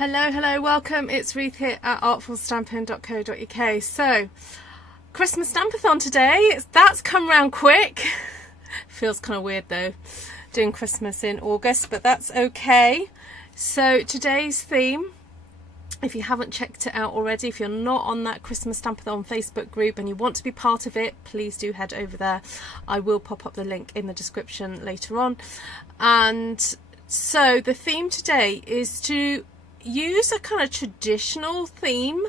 Hello, welcome. It's Ruth here at artfulstampin.co.uk. So, Christmas Stampathon today. That's come round quick. Feels kind of weird though, doing Christmas in August, but that's okay. So today's theme, if you haven't checked it out already, if you're not on that Christmas Stampathon Facebook group and you want to be part of it, please do head over there. I will pop up the link in the description later on. And so the theme today is to use a kind of traditional theme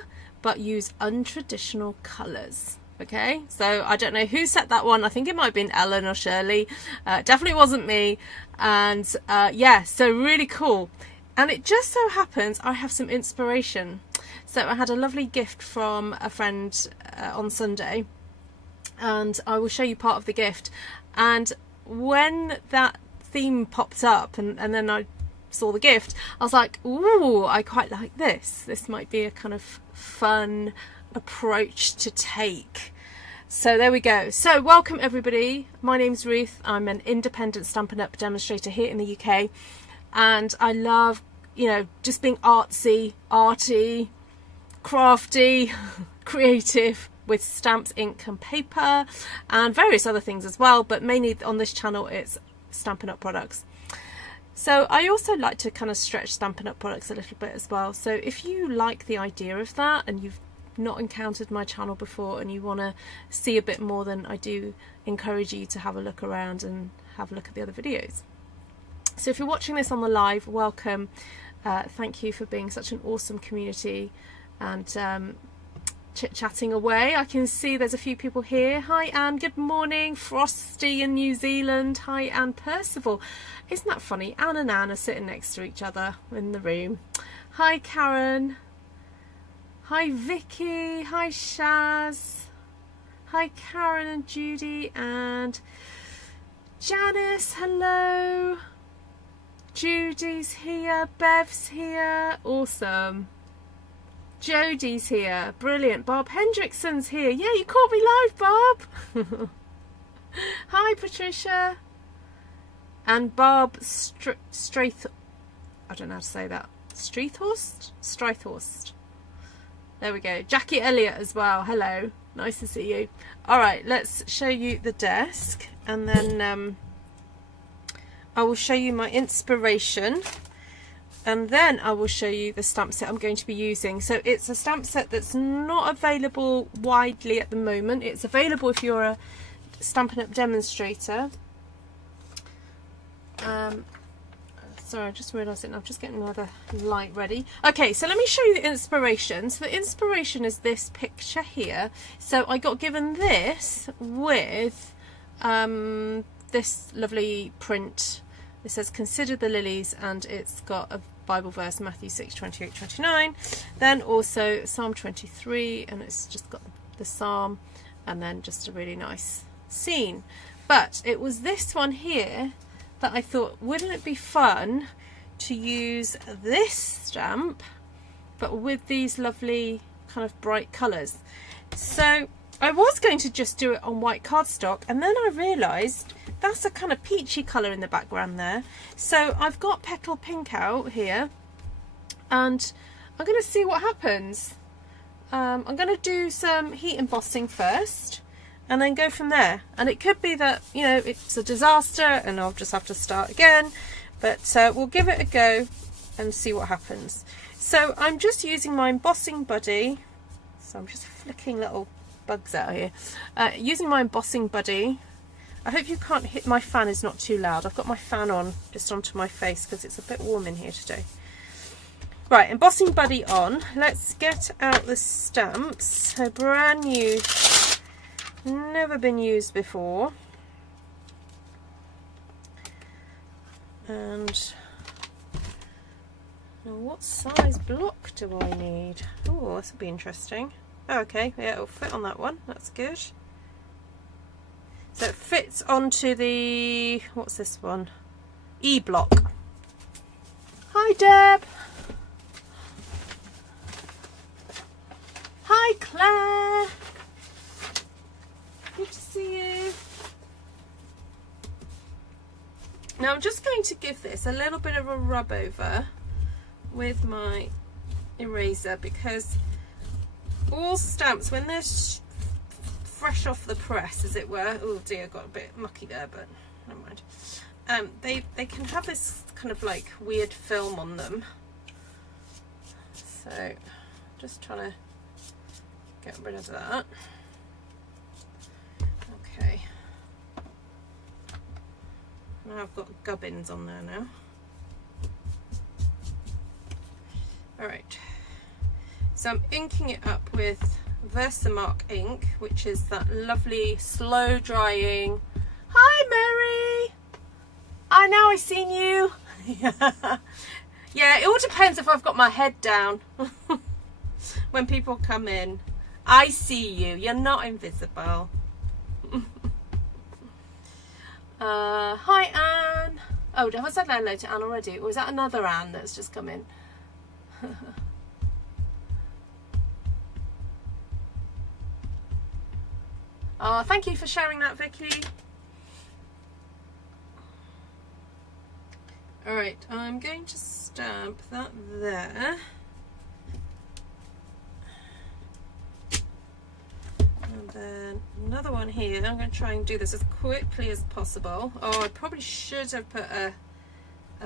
but use untraditional colours. Okay, so I don't know who set that one. I think it might have been Ellen or Shirley. Definitely wasn't me. And yeah, so really cool. And it just so happens I have some inspiration. So I had a lovely gift from a friend on Sunday, and I will show you part of the gift. And when that theme popped up and then I saw the gift, I was like, ooh, I quite like this. This might be a kind of fun approach to take. So there we go. So welcome everybody. My name's Ruth. I'm an independent Stampin' Up demonstrator here in the UK, and I love, you know, just being artsy, arty, crafty, creative with stamps, ink and paper and various other things as well, but mainly on this channel it's Stampin' Up products. So I also like to kind of stretch Stampin' Up products a little bit as well. So if you like the idea of that and you've not encountered my channel before and you want to see a bit more, then I do encourage you to have a look around and have a look at the other videos. So if you're watching this on the live, welcome. Thank you for being such an awesome community and chit-chatting away. I can see there's a few people here. Hi Anne, good morning. Frosty in New Zealand. Hi Anne. Percival. Isn't that funny? Anne and Anne are sitting next to each other in the room. Hi Karen. Hi Vicky. Hi Shaz. Hi Karen and Judy and Janice. Hello. Judy's here. Bev's here. Awesome. Jodie's here. Brilliant. Bob Hendrickson's here. Yeah, you caught me live, Bob. Hi, Patricia. And Bob Straith. I don't know how to say that. Streithorst. There we go. Jackie Elliott as well. Hello. Nice to see you. All right, let's show you the desk, and then I will show you my inspiration. And then I will show you the stamp set I'm going to be using. So it's a stamp set that's not available widely at the moment. It's available if you're a Stampin' Up demonstrator. Sorry, I just realised it. I'm just getting another light ready. Okay, so let me show you the inspiration. So the inspiration is this picture here. So I got given this with this lovely print. It says consider the lilies, and it's got a Bible verse, Matthew 6:28-29, then also Psalm 23, and it's just got the psalm and then just a really nice scene. But it was this one here that I thought, wouldn't it be fun to use this stamp but with these lovely kind of bright colours. So I was going to just do it on white cardstock, and then I realised that's a kind of peachy colour in the background there. So I've got Petal Pink out here, and I'm going to see what happens. I'm going to do some heat embossing first and then go from there. And it could be that, you know, it's a disaster and I'll just have to start again. But we'll give it a go and see what happens. So I'm just using my embossing buddy. So I'm just flicking little bugs out here. Using my embossing buddy. I hope you can't hit, my fan is not too loud. I've got my fan on just onto my face because it's a bit warm in here today. Right, embossing buddy on. Let's get out the stamps. They're brand new, never been used before. And now what size block do I need? Oh, this will be interesting. Oh, okay, yeah, it'll fit on that one. That's good. So it fits onto the, what's this one? E block. Hi Deb. Hi Claire. Good to see you. Now I'm just going to give this a little bit of a rub over with my eraser, because all stamps, when they're fresh off the press, as it were, oh dear, got a bit mucky there, but never mind, they can have this kind of like weird film on them. So just trying to get rid of that. Okay, now I've got gubbins on there now. Alright, so I'm inking it up with Versamark ink, which is that lovely slow drying. Hi Mary! I know, I've seen you. Yeah, it all depends if I've got my head down. When people come in, I see you, you're not invisible. Hi Anne. Oh, have I said hello to Anne already? Or is that another Anne that's just come in? Oh, thank you for sharing that, Vicky. Alright, I'm going to stamp that there. And then another one here. I'm going to try and do this as quickly as possible. Oh, I probably should have put a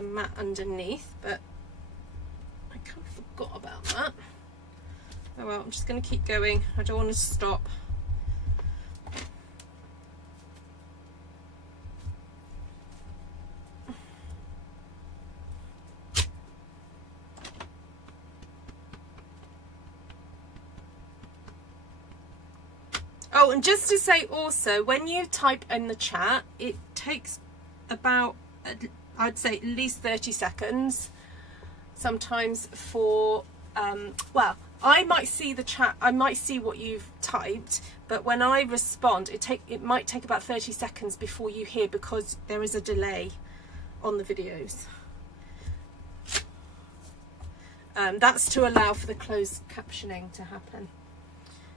mat underneath, but I kind of forgot about that. Oh well, I'm just going to keep going. I don't want to stop. Oh, and just to say also, when you type in the chat, it takes about, I'd say at least 30 seconds sometimes for, well, I might see the chat, I might see what you've typed, but when I respond, it might take about 30 seconds before you hear, because there is a delay on the videos. That's to allow for the closed captioning to happen.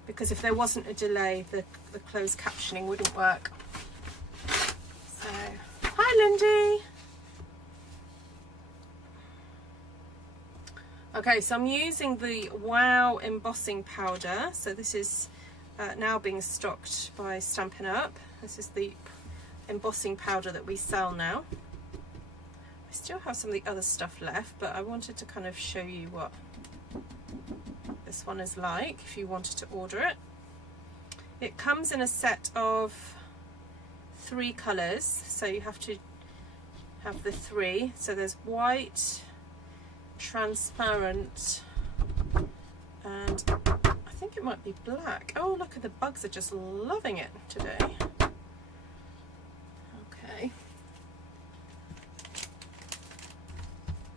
Because if there wasn't a delay, the closed captioning wouldn't work. So, hi Lindy. Okay, so I'm using the Wow embossing powder. So this is now being stocked by Stampin Up. This is the embossing powder that we sell now. I still have some of the other stuff left, but I wanted to kind of show you what this one is like if you wanted to order it. It comes in a set of 3 colours, so you have to have the 3. So there's white, transparent, and I think it might be black. Oh, look at the bugs are just loving it today. Okay.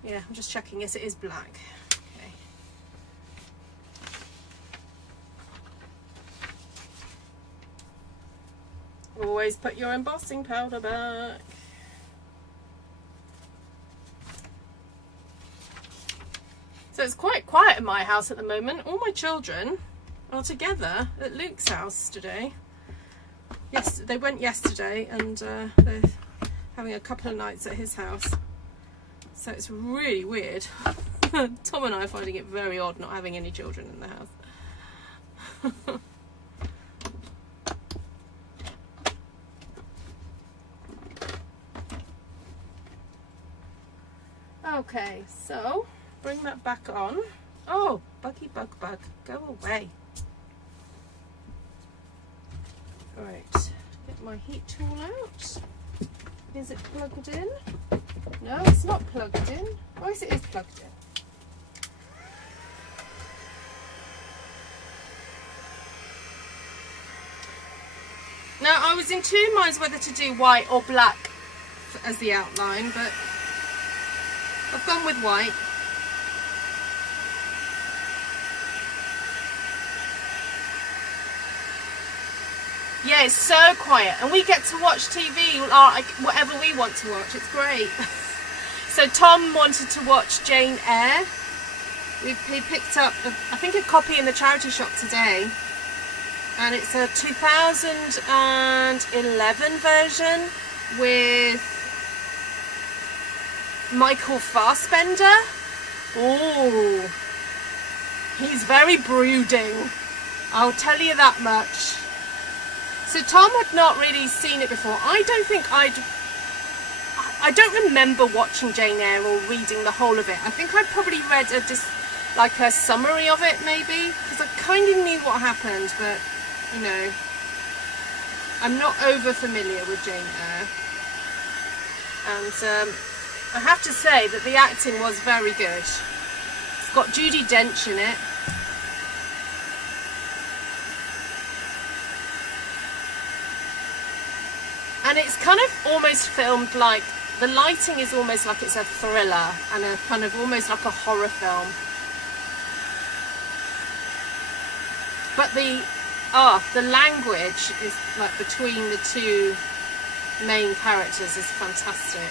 Yeah, I'm just checking. Yes, it is black. Always put your embossing powder back. So it's quite quiet in my house at the moment. All my children are together at Luke's house today. Yes, they went yesterday, and they're having a couple of nights at his house. So it's really weird. Tom and I are finding it very odd not having any children in the house. Okay, so bring that back on. Oh, buggy bug bug, go away. Alright, get my heat tool out. Is it plugged in? No, it's not plugged in. Oh, yes, it is plugged in. Now, I was in 2 minds whether to do white or black as the outline, but I've gone with white. Yeah, it's so quiet, and we get to watch TV or like whatever we want to watch. It's great. So Tom wanted to watch Jane Eyre. He picked up, I think, a copy in the charity shop today, and it's a 2011 version with Michael Fassbender. Oh, He's very brooding, I'll tell you that much. So Tom had not really seen it before. I don't remember watching Jane Eyre or reading the whole of it. I think I probably read like a summary of it maybe, because I kind of knew what happened, but you know, I'm not over familiar with Jane Eyre. And I have to say that the acting was very good. It's got Judi Dench in it. And it's kind of almost filmed like, the lighting is almost like it's a thriller and a kind of almost like a horror film. But the language is like between the two main characters is fantastic.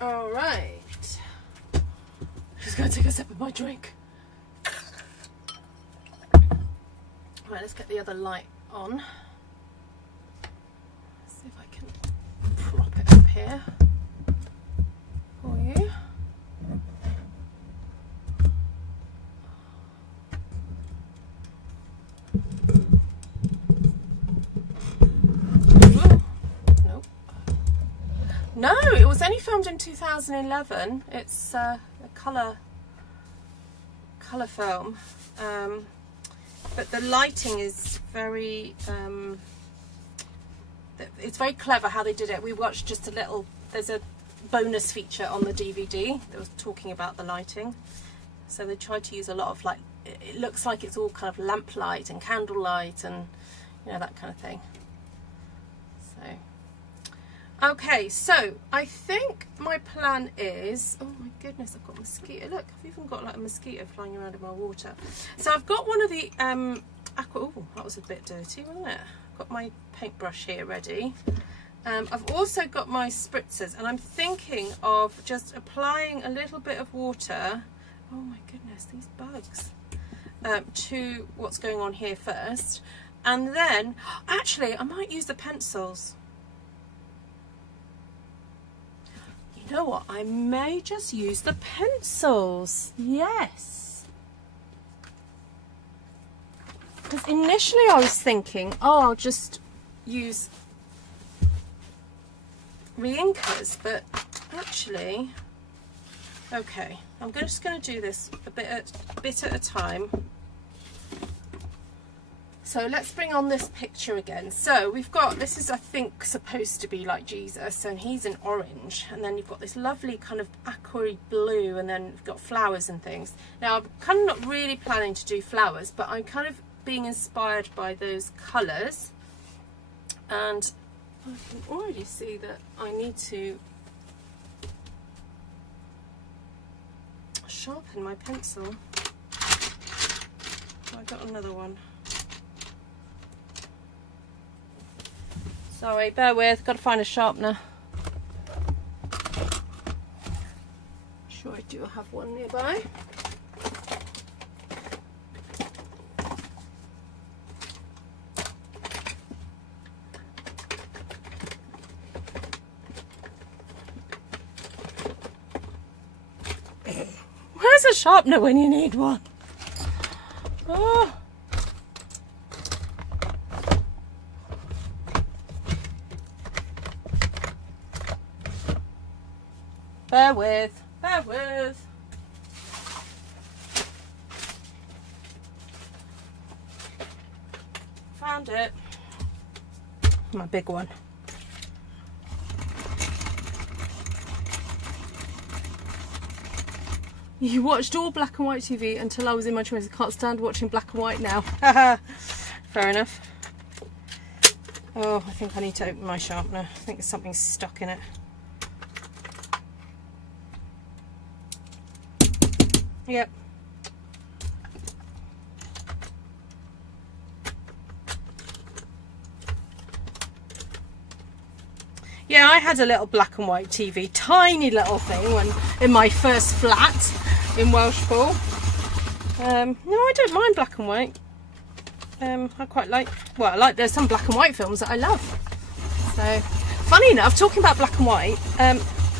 All right, just gonna take a sip of my drink. Right, let's get the other light on. See if I can prop it up here for you. No, it was only filmed in 2011. It's a colour film, but the lighting is very it's very clever how they did it. We watched just a little, there's a bonus feature on the DVD that was talking about the lighting. So they tried to use a lot of, like, it looks like it's all kind of lamplight and candlelight and, you know, that kind of thing. So okay, so I think my plan is, oh my goodness, I've got a mosquito. Look, I've even got like a mosquito flying around in my water. So I've got one of the aqua, oh, that was a bit dirty, wasn't it? I've got my paintbrush here ready. I've also got my spritzers, and I'm thinking of just applying a little bit of water, oh my goodness, these bugs, to what's going on here first. And then, actually, I might use the pencils. You know what, I may just use the pencils. Yes. Because initially I was thinking, oh, I'll just use re-inkers, but actually, okay, I'm just going to do this a bit at a time. So let's bring on this picture again. So we've got, this is I think supposed to be like Jesus, and he's in orange, and then you've got this lovely kind of aqua blue, and then we've got flowers and things. Now I'm kind of not really planning to do flowers, but I'm kind of being inspired by those colours, and I can already see that I need to sharpen my pencil. Oh, I got another one. Sorry, bear with, got to find a sharpener. Sure I do have one nearby. Where's a sharpener when you need one? Oh. Bear with, bear with. Found it. My big one. You watched all black and white TV until I was in my 20s. I can't stand watching black and white now. Fair enough. Oh, I think I need to open my sharpener. I think there's something stuck in it. Yep. Yeah, I had a little black and white TV, tiny little thing when in my first flat in Welshpool. No, I don't mind black and white. I quite like, well, there's some black and white films that I love. So, funny enough, talking about black and white,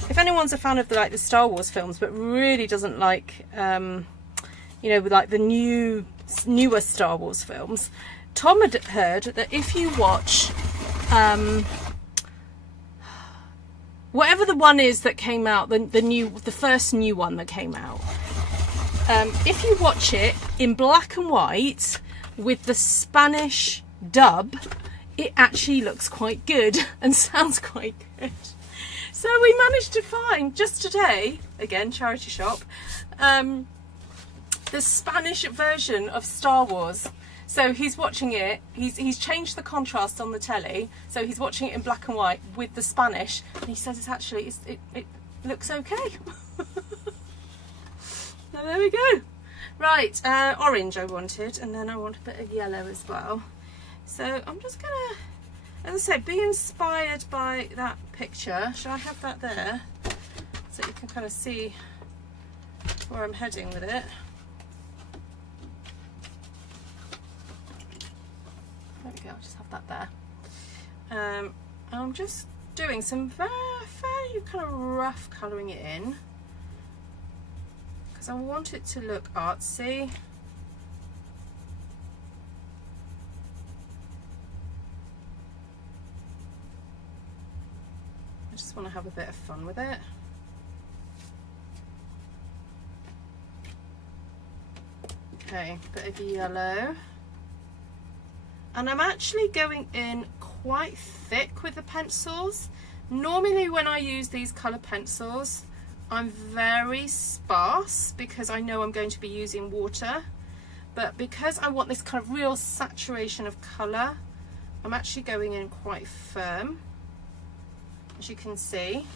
if anyone's a fan of the Star Wars films, but really doesn't like, you know, like the newer Star Wars films, Tom had heard that if you watch, whatever the one is that came out, the first new one that came out, if you watch it in black and white with the Spanish dub, it actually looks quite good and sounds quite good. So we managed to find just today, again charity shop, the Spanish version of Star Wars. So he's watching it, he's changed the contrast on the telly, so he's watching it in black and white with the Spanish, and he says it looks okay. So there we go. Right, orange I wanted, and then I want a bit of yellow as well. So I'm just gonna, as I said, be inspired by that picture. Should I have that there so you can kind of see where I'm heading with it? There we go, I'll just have that there. And I'm just doing some fairly kind of rough colouring it in, because I want it to look artsy. I just want to have a bit of fun with it. Okay, bit of yellow. And I'm actually going in quite thick with the pencils. Normally when I use these colour pencils, I'm very sparse because I know I'm going to be using water. But because I want this kind of real saturation of colour, I'm actually going in quite firm, as you can see.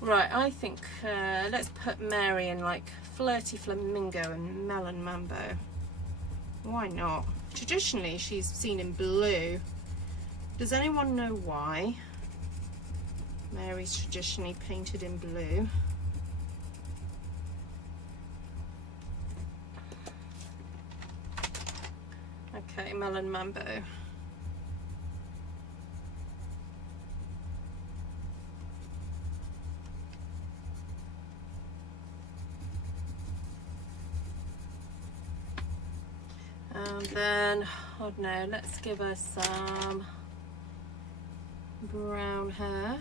Right, I think let's put Mary in like Flirty Flamingo and Melon Mambo. Why not? Traditionally she's seen in blue. Does anyone know why Mary's traditionally painted in blue? Okay, Melon Mambo. And then, oh no, let's give her some brown hair.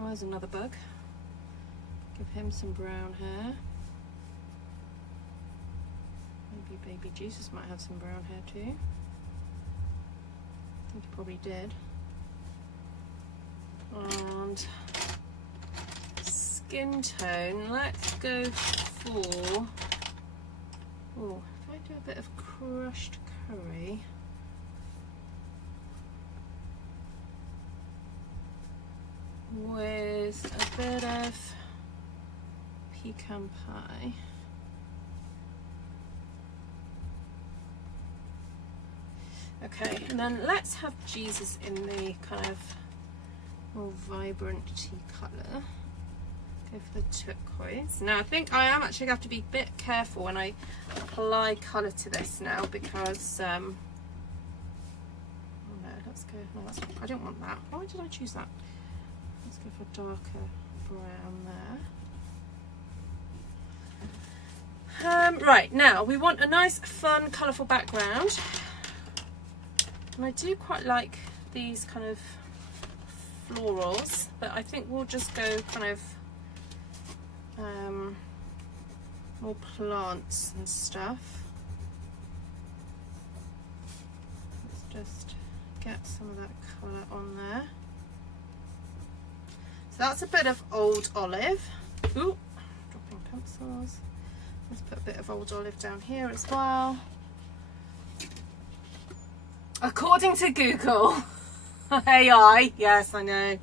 Oh, there's another bug. Give him some brown hair. Maybe baby Jesus might have some brown hair too. I think he probably did. And skin tone, let's go for, oh, if I do a bit of crushed curry. With a bit of pecan pie. Okay, and then let's have Jesus in the kind of more vibrant tea colour. Go for the turquoise. Now I think I am actually going to have to be a bit careful when I apply colour to this now, because oh no, let's go, no, that's, I don't want that. Why did I choose that? Let's go for darker brown there. Right, now we want a nice fun colourful background, and I do quite like these kind of florals, but I think we'll just go kind of more plants and stuff. Let's just get some of that colour on there. So that's a bit of old olive. Ooh, dropping pencils. Let's put a bit of old olive down here as well. According to Google, AI, yes I know,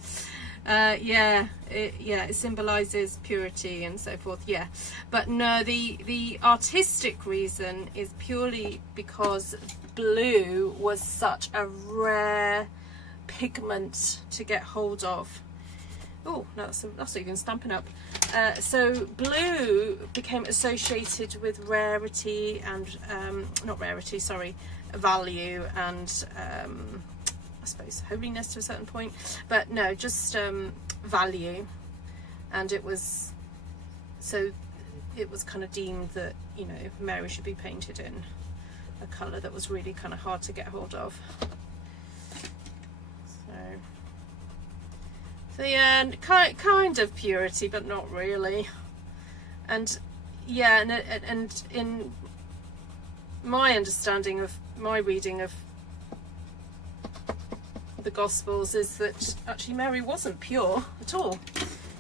Yeah, it symbolizes purity and so forth. Yeah, but no, the artistic reason is purely because blue was such a rare pigment to get hold of. Oh, that's even Stampin' Up. So blue became associated with rarity and not rarity, sorry, value and I suppose holiness to a certain point, but no, just value. And it was kind of deemed that, you know, Mary should be painted in a colour that was really kind of hard to get hold of. So yeah, kind of purity, but not really. And yeah, and in my understanding of my reading of the Gospels is that actually Mary wasn't pure at all.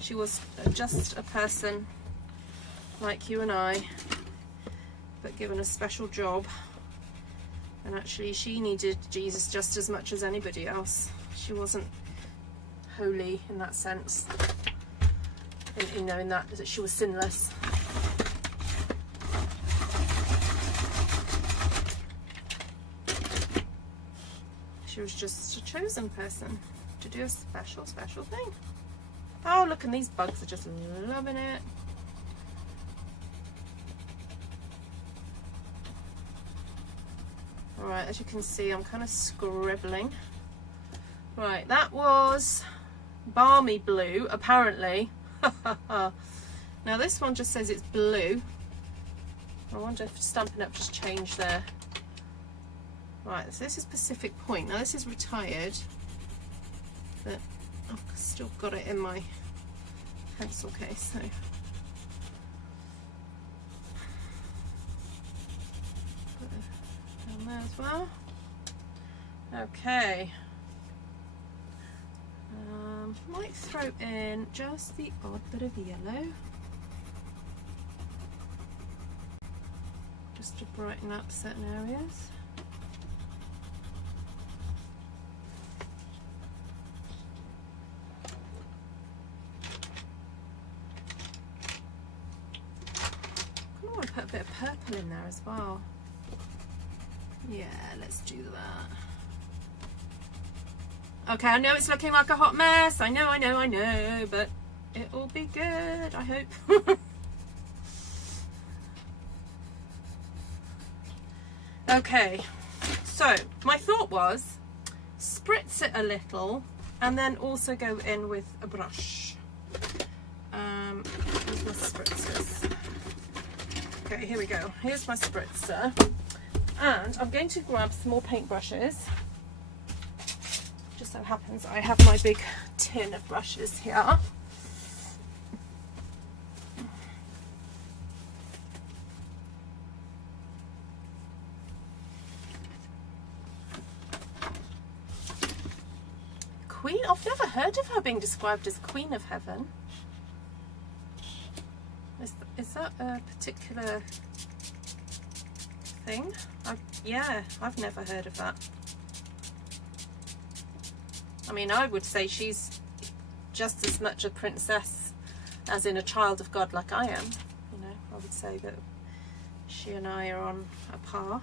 She was just a person like you and I, but given a special job. And actually she needed Jesus just as much as anybody else. She wasn't holy in that sense, you know, in that she was sinless. She was just a chosen person to do a special thing. Oh, look, and these bugs are just loving it. Alright, as you can see, I'm kind of scribbling. Right, that was balmy blue, apparently. Now this one just says it's blue. I wonder if Stampin' Up just changed their... Right, so this is Pacific Point. Now this is retired, but I've still got it in my pencil case, so... Put it down there as well. Okay. Might throw in just the odd bit of yellow, just to brighten up certain areas. I want to put a bit of purple in there as well. Yeah, let's do that. Okay, I know it's looking like a hot mess. I know, but it'll be good, I hope. Okay, so my thought was spritz it a little and then also go in with a brush. Here's my spritzers. Okay, here we go. Here's my spritzer. And I'm going to grab some more paintbrushes. Just so happens I have my big tin of brushes here. Queen, I've never heard of her being described as Queen of Heaven. Is that a particular thing? Yeah, I've never heard of that. I mean, I would say she's just as much a princess as in a child of God like I am. You know, I would say that she and I are on a par,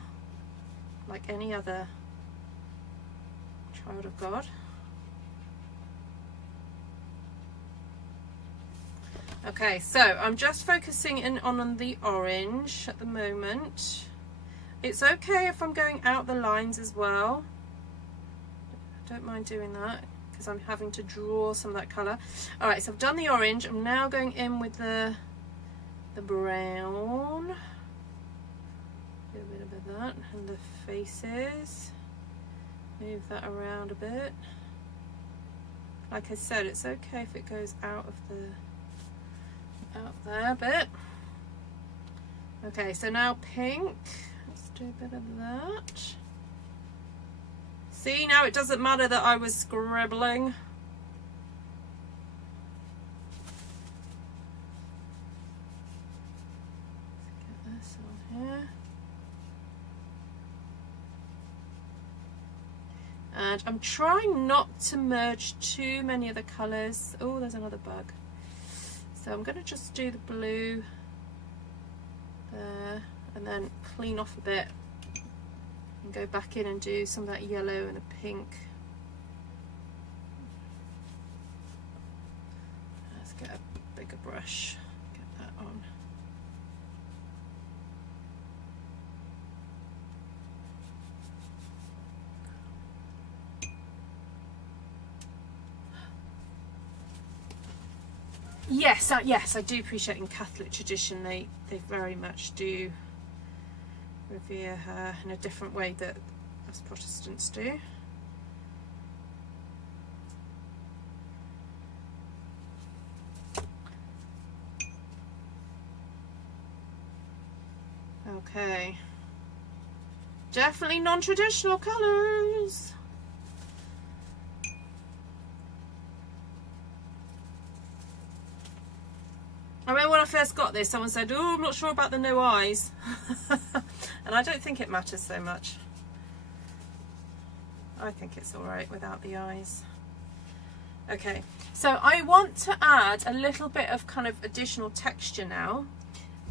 like any other child of God. Okay, so I'm just focusing in on the orange at the moment. It's okay if I'm going out the lines as well. Don't mind doing that because I'm having to draw some of that colour. Alright, so I've done the orange. I'm now going in with the brown. Do a bit of that and the faces. Move that around a bit. Like I said, it's okay if it goes out there a bit. Okay, so now pink. Let's do a bit of that. See, now it doesn't matter that I was scribbling. Let's get this on here. And I'm trying not to merge too many of the colours. Oh, there's another bug. So I'm going to just do the blue there and then clean off a bit and go back in and do some of that yellow and a pink. Let's get a bigger brush, get that on. Yes, I do appreciate in Catholic tradition they very much do revere her in a different way that us Protestants do. Okay, definitely non-traditional colours. I remember when I first got this, someone said, oh, I'm not sure about the no eyes. And I don't think it matters so much. I think it's all right without the eyes. Okay, so I want to add a little bit of kind of additional texture now.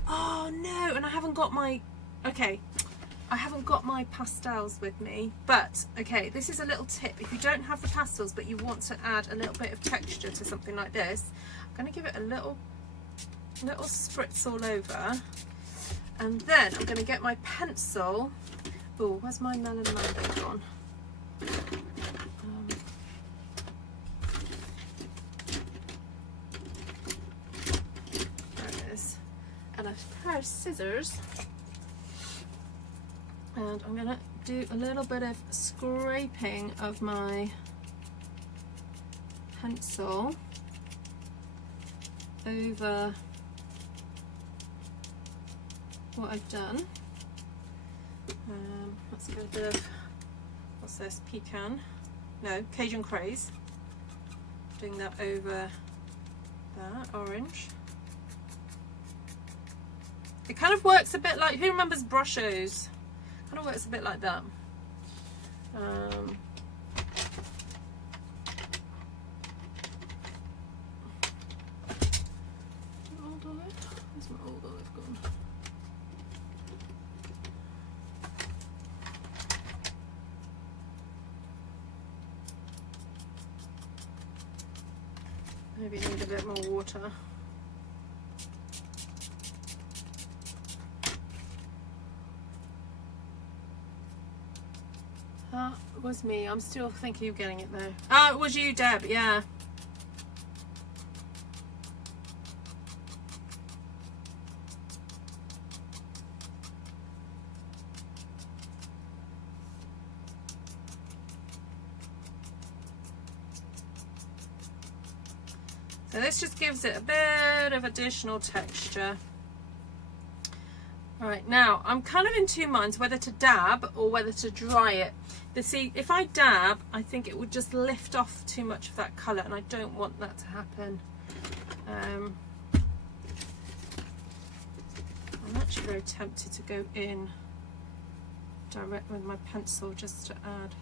Oh no, and I haven't got my, okay, I haven't got my pastels with me, but okay, this is a little tip. If you don't have the pastels, but you want to add a little bit of texture to something like this, I'm going to give it a little spritz all over, and then I'm going to get my pencil. Oh, where's my Melon Mando gone? There it is, and a pair of scissors, and I'm going to do a little bit of scraping of my pencil over what I've done. Let's get a bit of, what's this, pecan? No, Cajun craze. Doing that over that orange. It kind of works a bit like, who remembers Brushos? Kind of works a bit like that. Old olive? Where's my old olive gone? Maybe need a bit more water. That was me. I'm still thinking of getting it though. Oh, it was you, Deb, yeah. So this just gives it a bit of additional texture. Right, now I'm kind of in two minds whether to dab or whether to dry it. See, if I dab, I think it would just lift off too much of that colour, and I don't want that to happen. I'm actually very tempted to go in direct with my pencil just to add.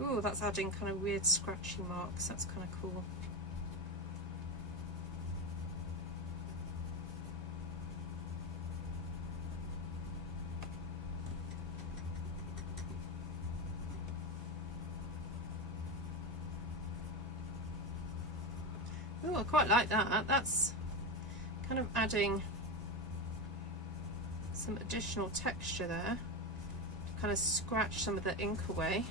Ooh, that's adding kind of weird scratchy marks. That's kind of cool. Ooh, I quite like that. That's kind of adding some additional texture there to kind of scratch some of the ink away.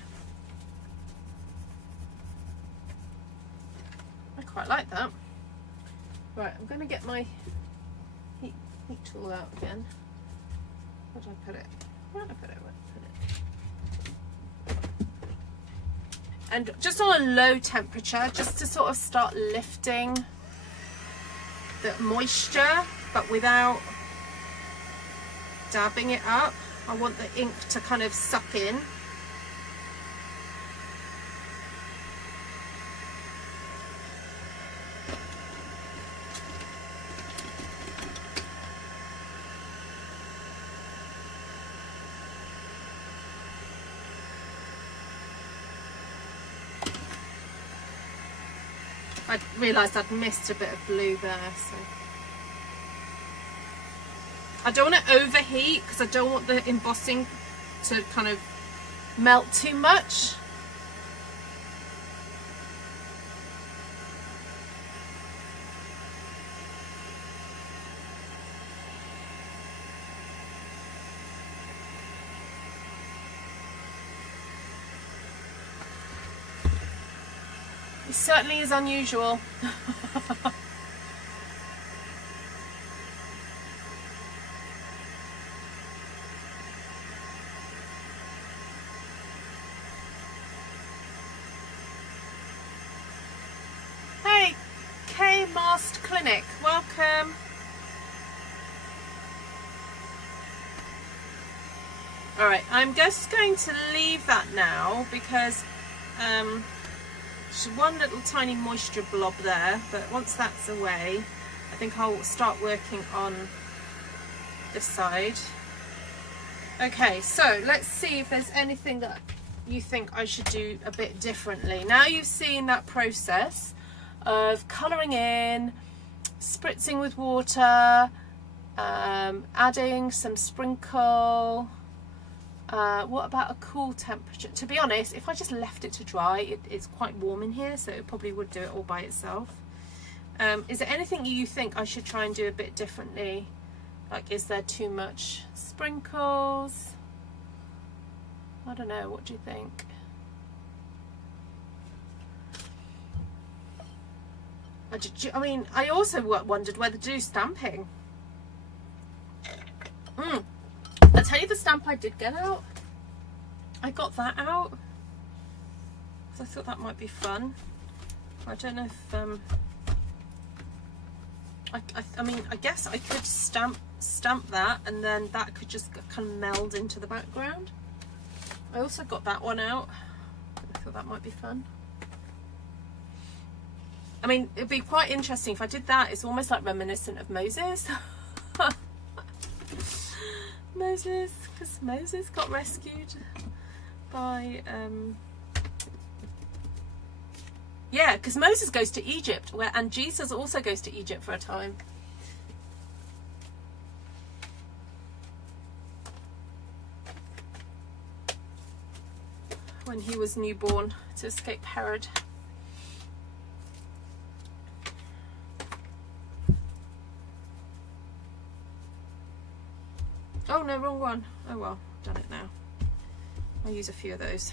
I quite like that. Right, I'm going to get my heat tool out again. Where did I put it? Where did I put it? And just on a low temperature, just to sort of start lifting the moisture, but without dabbing it up. I want the ink to kind of suck in. I realised I'd missed a bit of blue there, so I don't want to overheat because I don't want the embossing to kind of melt too much. It certainly is unusual. Hey, K Mast Clinic, welcome. Alright, I'm just going to leave that now because there's one little tiny moisture blob there, but once that's away, I think I'll start working on this side. Okay, so let's see if there's anything that you think I should do a bit differently. Now you've seen that process of colouring in, spritzing with water, adding some sprinkle. What about a cool temperature? To be honest, if I just left it to dry, it's quite warm in here, so it probably would do it all by itself. Is there anything you think I should try and do a bit differently? Like, is there too much sprinkles? I don't know, what do you think? I mean, I also wondered whether to do stamping. I'll tell you the stamp I did get out. I got that out because I thought that might be fun. I don't know if I mean, I guess I could stamp that, and then that could just kind of meld into the background. I also got that one out. I thought that might be fun. I mean, it'd be quite interesting if I did that. It's almost like reminiscent of Moses. Moses, because Moses got rescued by yeah, because Moses goes to Egypt, and Jesus also goes to Egypt for a time. When he was newborn to escape Herod. Oh no, wrong one. Oh well, done it now. I'll use a few of those.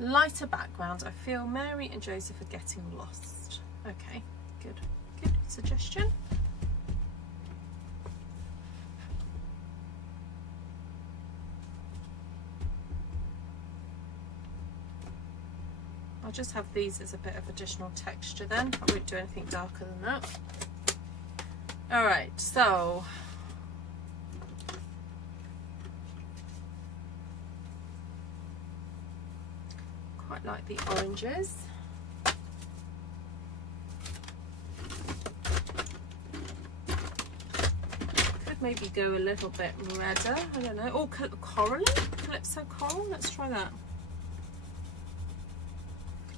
Lighter background. I feel Mary and Joseph are getting lost. Okay, good. Good suggestion. I'll just have these as a bit of additional texture then. I won't do anything darker than that. Alright, so quite like the oranges. Could maybe go a little bit redder, I don't know. Or corally? Calypso coral? Let's try that.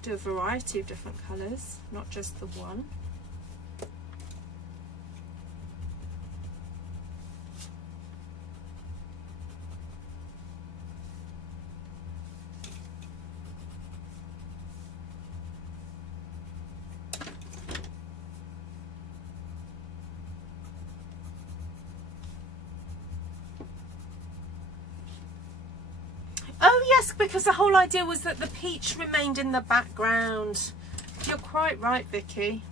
Do a variety of different colours, not just the one. Oh yes, because the whole idea was that the peach remained in the background. You're quite right, Vicky.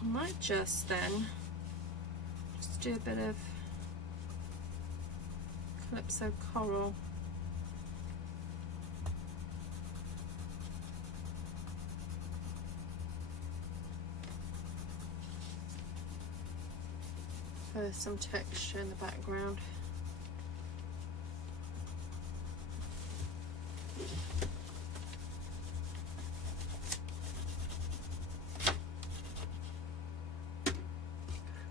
I might just then just do a bit of Calypso coral. For some texture in the background.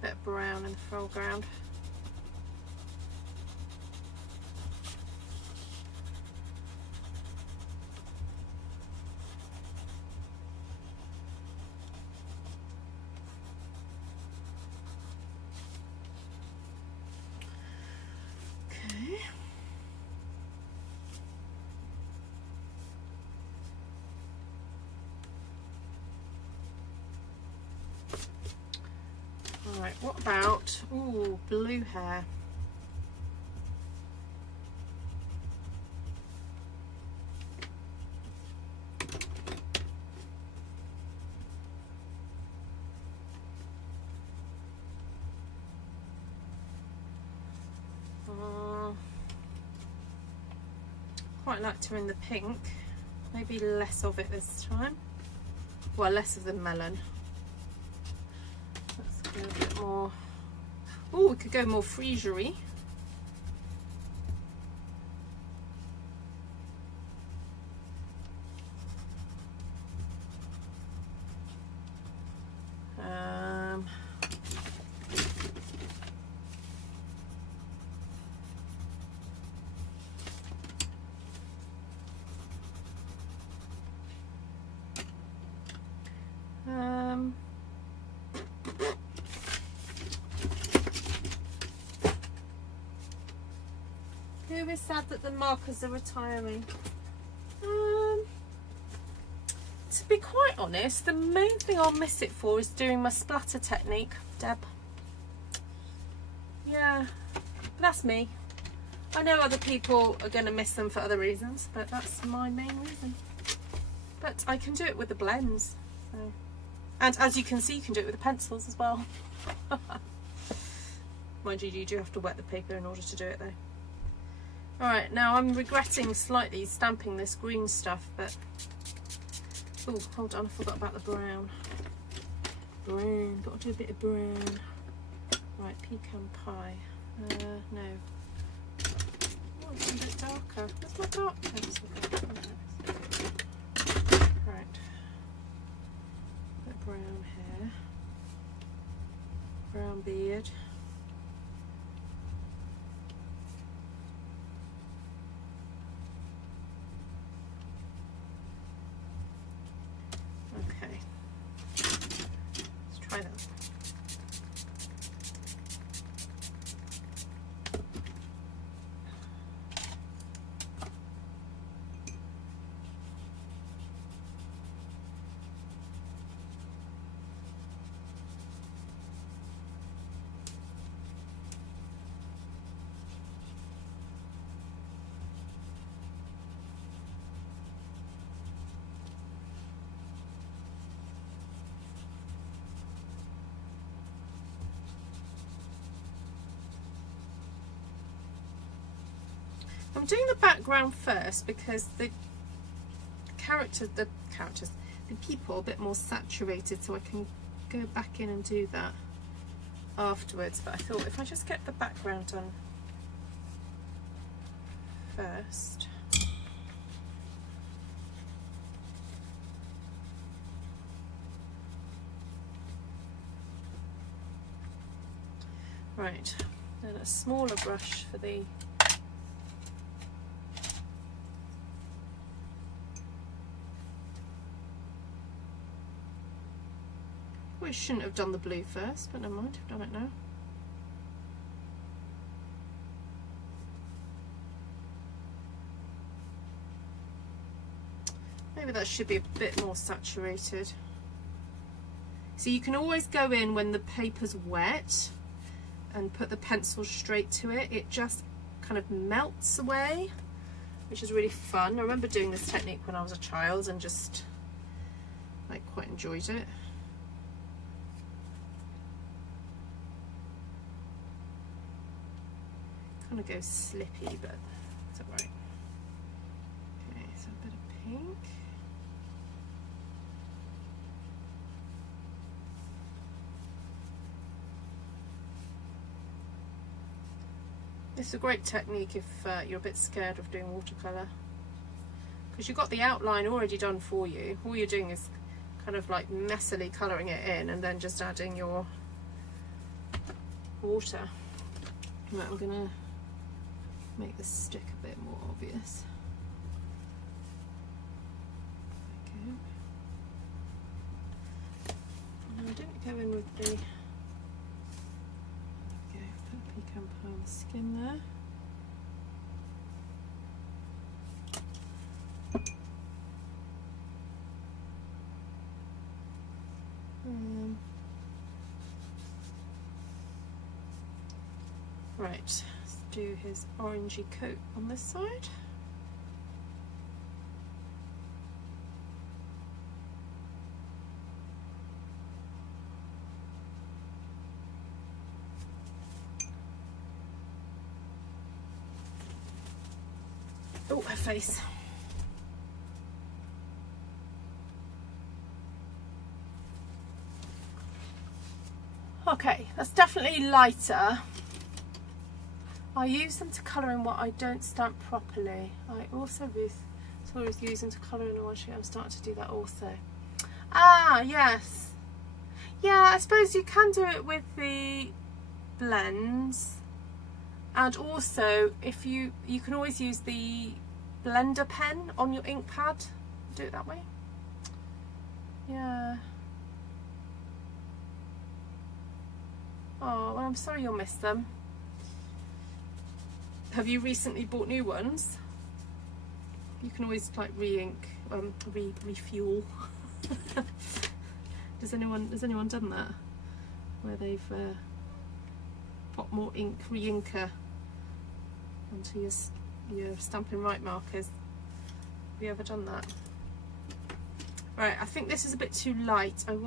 bit of brown in the foreground. Right, what about, ooh, blue hair. Quite like to in the pink, maybe less of it this time. Well, less of the melon. Let's go a bit more. Oh, we could go more frieze-y. Who is sad that the markers are retiring? To be quite honest, the main thing I'll miss it for is doing my splatter technique, Deb. Yeah, that's me. I know other people are going to miss them for other reasons, but that's my main reason. But I can do it with the blends. So. And as you can see, you can do it with the pencils as well. Mind you do have to wet the paper in order to do it though. Alright, now I'm regretting slightly stamping this green stuff, but... Oh, hold on, I forgot about the brown. Brown, got to do a bit of brown. Right, pecan pie. No. Oh, it's a bit darker. Where's my dark pencil? Right. Bit of brown hair. Brown beard. Okay. Let's try that. I'm doing the background first because the people are a bit more saturated, so I can go back in and do that afterwards. But I thought if I just get the background done first. Right, then a smaller brush for the we shouldn't have done the blue first, but never mind, I've done it now. Maybe that should be a bit more saturated. So you can always go in when the paper's wet and put the pencil straight to it. It just kind of melts away, which is really fun. I remember doing this technique when I was a child and just like quite enjoyed it. Kind of goes slippy, but it's alright. Okay, so a bit of pink. This is a great technique if you're a bit scared of doing watercolour, because you've got the outline already done for you. All you're doing is kind of like messily colouring it in and then just adding your water. Right, I'm gonna make the stick a bit more obvious. Okay. No, I didn't go in with the. Okay, put the pecan pie on the skin there. Right, let's do his orangey coat on this side. Oh, her face. Okay, that's definitely lighter. I use them to colour in what I don't stamp properly. I also use them to colour in a one sheet. I'm starting to do that also. Ah, yes. Yeah, I suppose you can do it with the blends. And also, if you can always use the blender pen on your ink pad. Do it that way. Yeah. Oh, well, I'm sorry you'll miss them. Have you recently bought new ones? You can always like re-ink, refuel. Has anyone done that? Where they've put more ink, re-inker onto your Stampin' Right markers. Have you ever done that? Right, I think this is a bit too light. I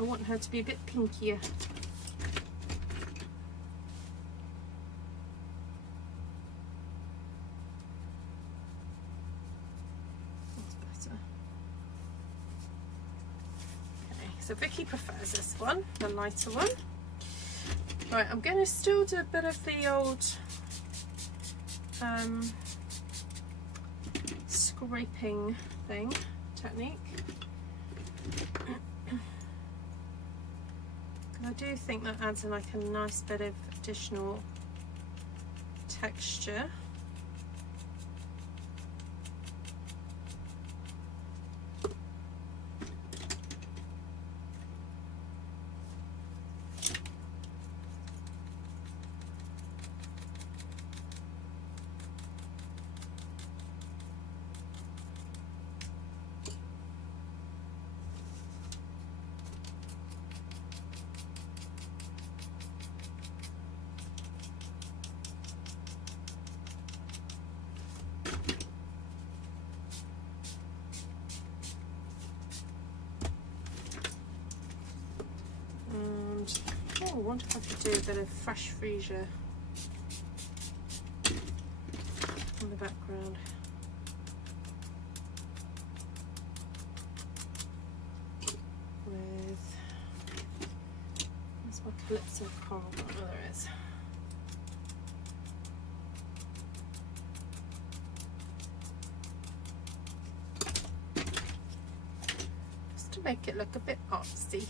want her to be a bit pinkier. So Vicky prefers this one, the lighter one. Right, I'm going to still do a bit of the old scraping technique. I do think that adds in like a nice bit of additional texture. I wonder if I could do a bit of fresh freesia in the background. With, where's my Calypso coral? Oh, there it is. Just to make it look a bit artsy.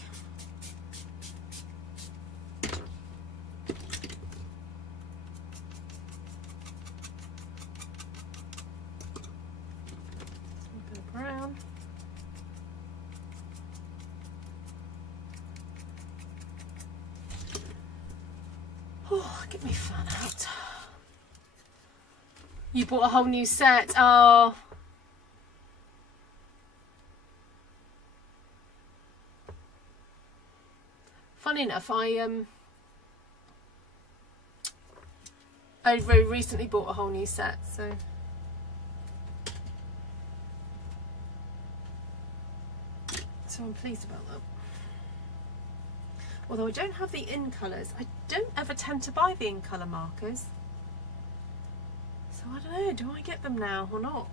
Oh, get me fan out. You bought a whole new set. Oh. Funny enough, I very recently bought a whole new set, so I'm pleased about that. Although I don't have the in colours. I don't ever tend to buy the in colour markers. So I don't know, do I get them now or not?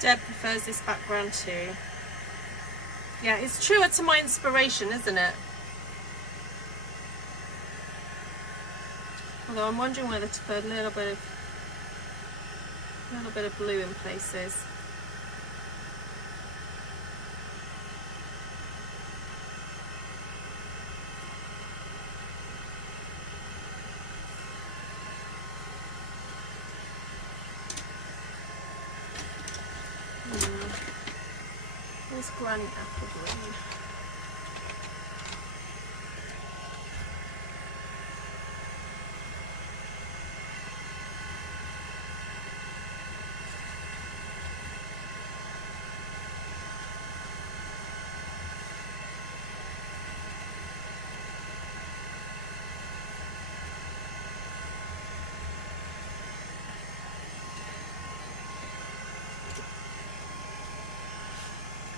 Deb prefers this background too. Yeah, it's truer to my inspiration, isn't it? Although I'm wondering whether to put a little bit of blue in places. Where's Granny Apple Green?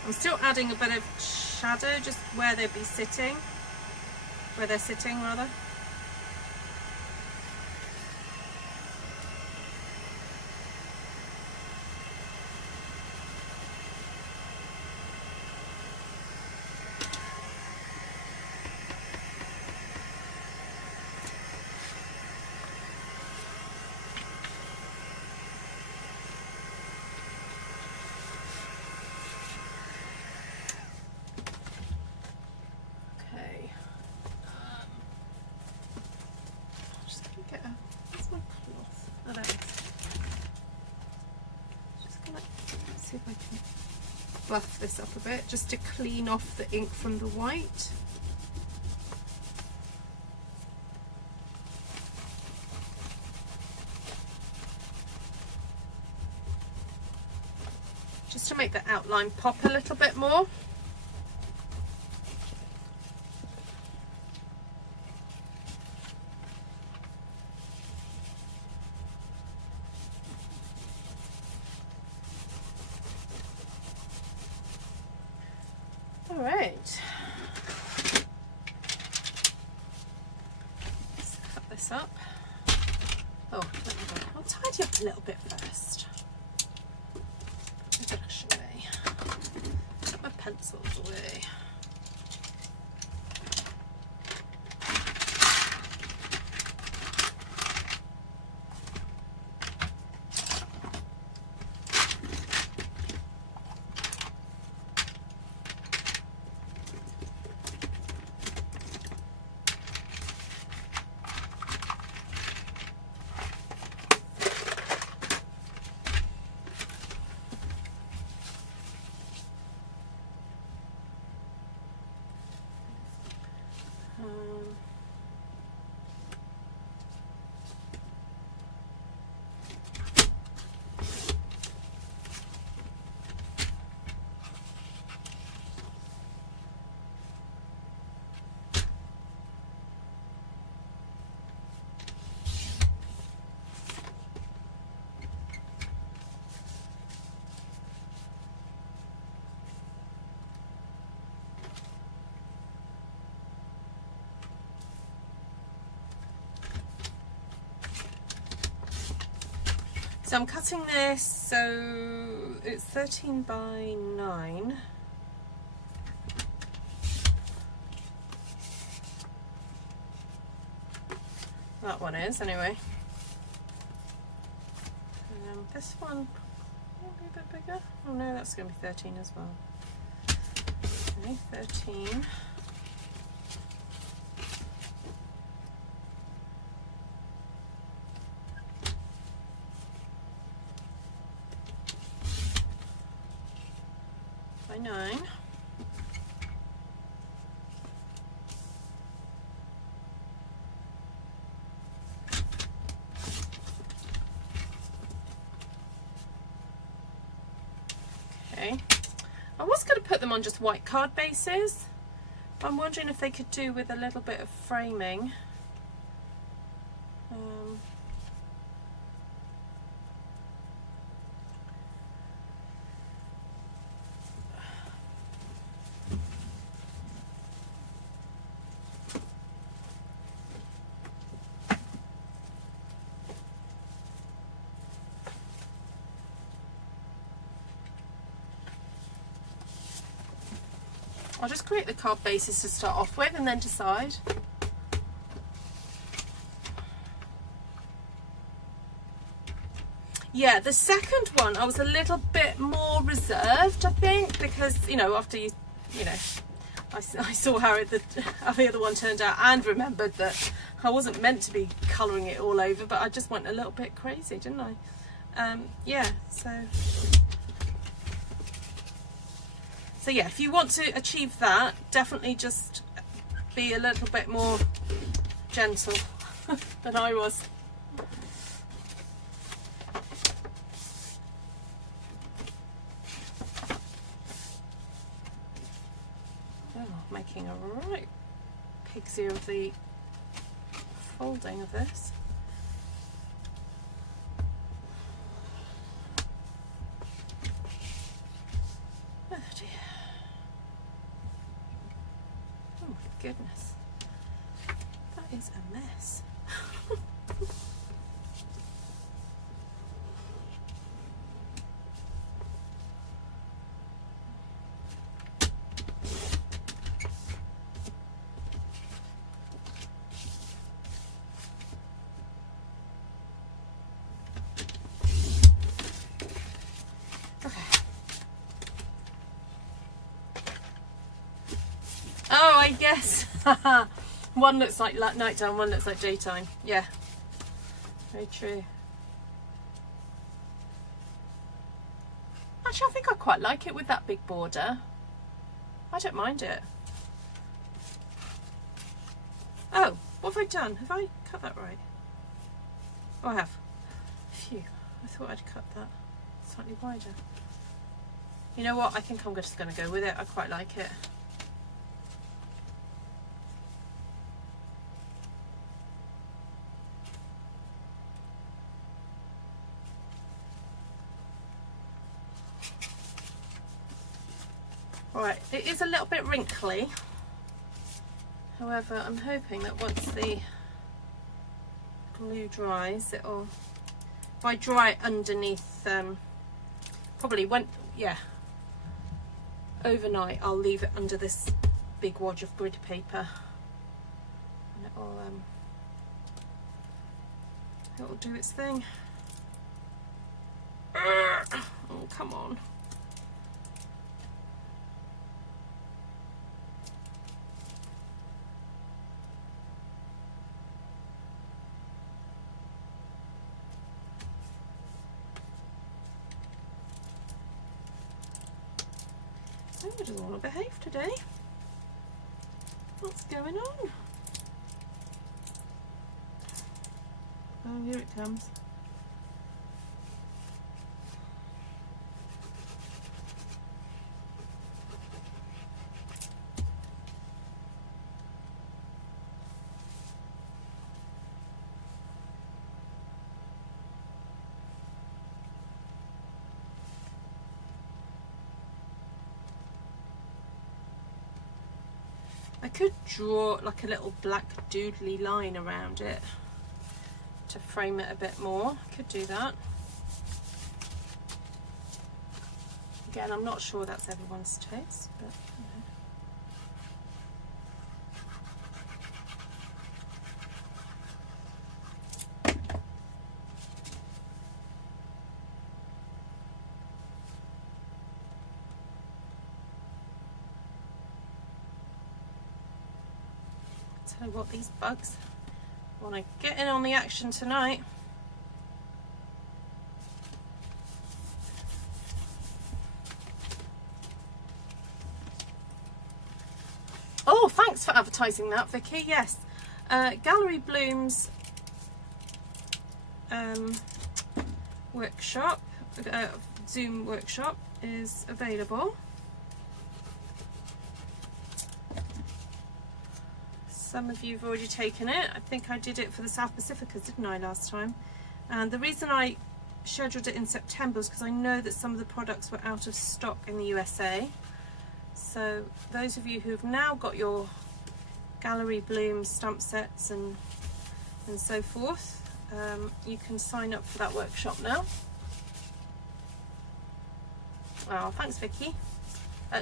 I'm still adding a bit of shadow just where they'd be sitting, where they're sitting rather. See if I can buff this up a bit just to clean off the ink from the white. Just to make the outline pop a little bit more. Alright, let's cut this up. Oh, I'll tidy up a little bit first. Put the brush away, put my pencils away. So I'm cutting this, so it's 13 by 9. That one is, anyway. And this one maybe a bit bigger. Oh no, that's going to be 13 as well. Okay, 13. By 9. Okay, I was going to put them on just white card bases, but I'm wondering if they could do with a little bit of framing. I'll just create the card bases to start off with and then decide. Yeah, the second one I was a little bit more reserved, I think, because, you know, after you know, I saw how the other one turned out and remembered that I wasn't meant to be colouring it all over, but I just went a little bit crazy, didn't I? Yeah, so yeah, if you want to achieve that, definitely just be a little bit more gentle than I was. Oh, making a right pixie of the folding of this. Oh dear. Oh my goodness. That is a mess. Oh, I guess. One looks like nighttime, one looks like daytime. Yeah, very true. Actually, I think I quite like it with that big border. I don't mind it. Oh, what have I done? Have I cut that right? Oh, I have. Phew, I thought I'd cut that slightly wider. You know what? I think I'm just going to go with it. I quite like it. Right, it is a little bit wrinkly. However, I'm hoping that once the glue dries, it'll, if I dry it underneath, probably when, yeah, overnight, I'll leave it under this big wad of grid paper, and it'll do its thing. Oh, come on. I just want to behave today. What's going on? Oh, here it comes. I could draw like a little black doodly line around it to frame it a bit more. I could do that. Again, I'm not sure that's everyone's taste, but you know. Tell you what, these bugs want to get in on the action tonight. Oh, thanks for advertising that, Vicky. Yes, Gallery Bloom's workshop, Zoom workshop is available. Some of you have already taken it. I think I did it for the South Pacificas, didn't I, last time? And the reason I scheduled it in September is because I know that some of the products were out of stock in the USA. So those of you who've now got your Gallery Bloom stamp sets and so forth, you can sign up for that workshop now. Oh, thanks, Vicky.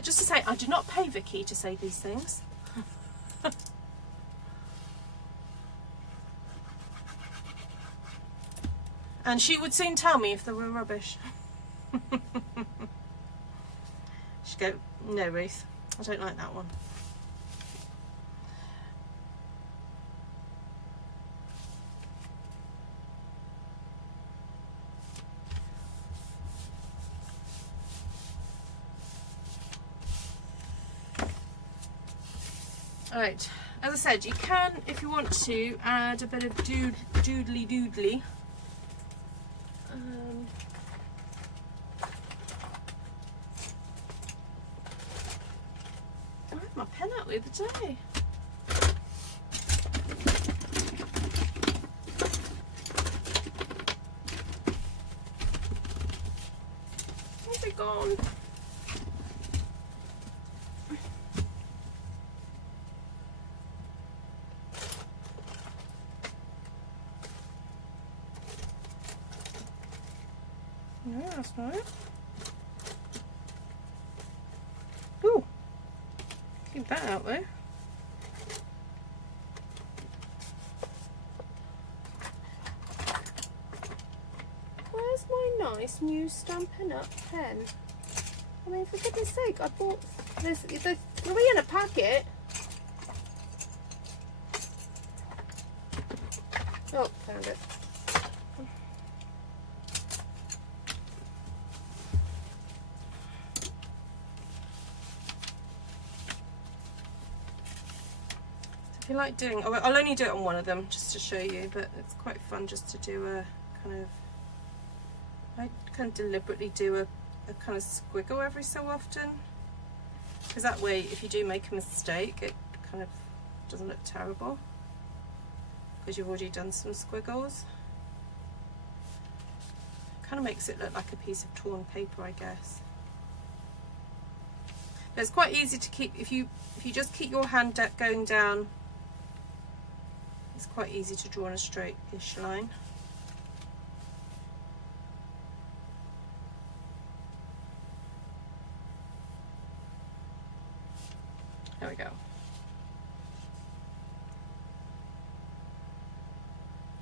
Just to say, I did not pay Vicky to say these things. And she would soon tell me if they were rubbish. She'd go, no Ruth, I don't like that one. Alright, as I said, you can, if you want to, add a bit of doodly doodly. I had my pen out the other day. Where's it gone? No, that's not it. Ooh, keep that out there. Where's my nice new Stampin' Up pen? I mean, for goodness sake, I bought there's 3 in a packet. Oh, found it. If you like doing, I'll only do it on one of them just to show you, but it's quite fun just to do a kind of, I kind of deliberately do a kind of squiggle every so often, because that way if you do make a mistake it kind of doesn't look terrible because you've already done some squiggles. Kind of makes it look like a piece of torn paper, I guess. But it's quite easy to keep, if you just keep your hand going down, it's quite easy to draw in a straight-ish line. There we go.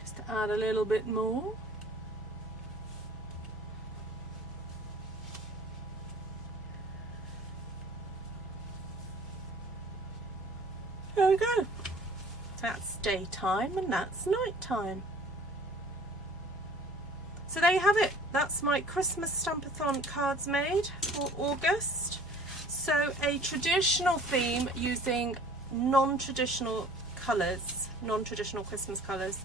Just to add a little bit more. There we go. That's daytime and that's nighttime. So there you have it. That's my Christmas Stampathon cards made for August. So a traditional theme using non-traditional colours, non-traditional Christmas colours.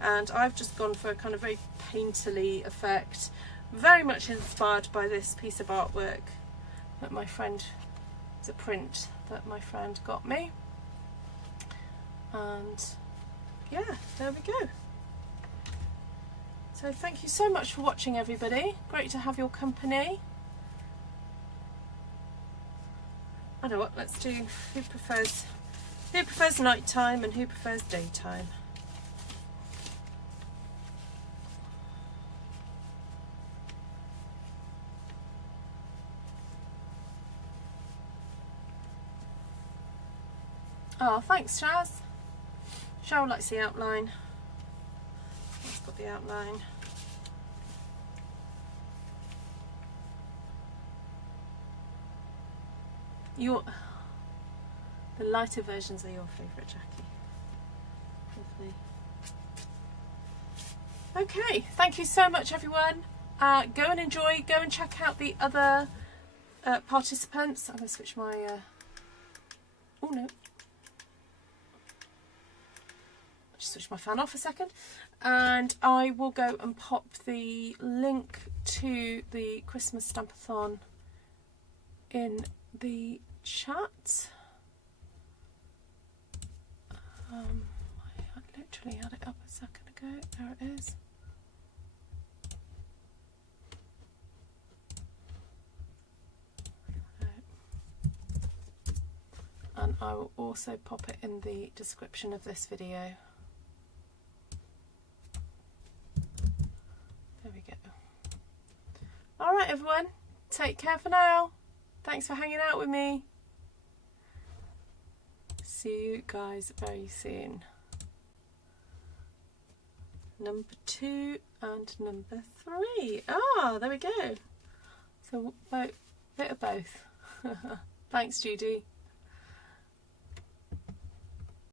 And I've just gone for a kind of very painterly effect, very much inspired by this piece of artwork that my friend, it's a print that my friend got me. And yeah, there we go. So thank you so much for watching, everybody. Great to have your company. I know what, let's do who prefers nighttime and who prefers daytime. Oh, thanks, Chaz. Cheryl likes the outline. Let's put the outline. The lighter versions are your favourite, Jackie. Lovely. Okay, thank you so much, everyone. Go and enjoy. Go and check out the other participants. I'm going to switch my. Oh no. Switch my fan off a second, and I will go and pop the link to the Christmas Stampathon in the chat. I literally had it up a second ago. There it is. And I will also pop it in the description of this video. There we go. Alright everyone, take care for now. Thanks for hanging out with me. See you guys very soon. Number 2 and number 3. Ah, there we go. So bit of both. Thanks, Judy.